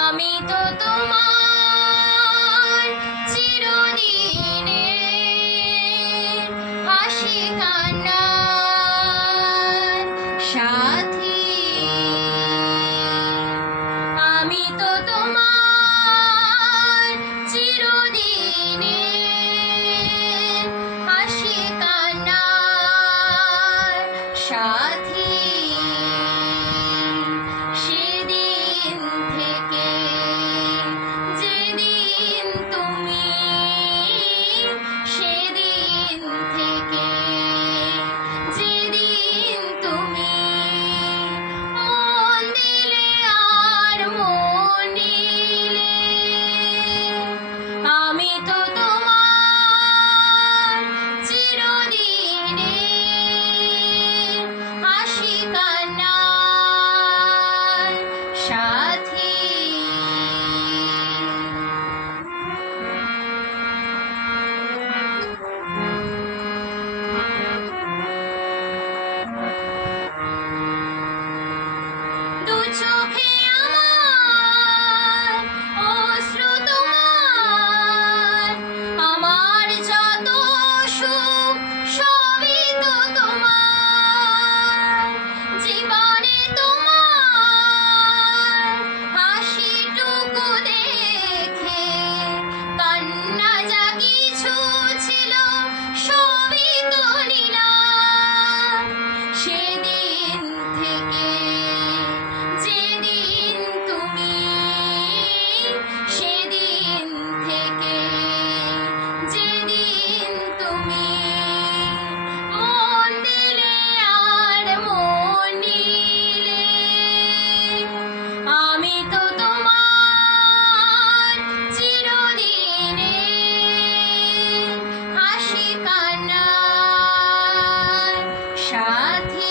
আমি তো তোমার চিরদিনের হাসি কান্নার সাথী। আমি তো তোমার চিরদিনের হাসি কান্নার সাথী। সেদিন থেকে যেদিন তুমি, সেদিন থেকে যেদিন তুমি মন দিলে আর মন নিলে, আমি তো তোমার চিরদিনের হাসি কান্নার সাথী। দু চোখে আমার অশ্রু তোমার, আমার যত সুখ সবই তো তোমার। জীবনে তোমার হাসিটুকু দেখে কান্না যা কিছু ছিল সবই তো নিলাম। সেদিন থেকে যেদিন তুমি, সেদিন থেকে যেদিন তুমি মন দিলে আর মন নিলে, আমি তো তোমার চিরদিনের হাসি কান্নার সাথী।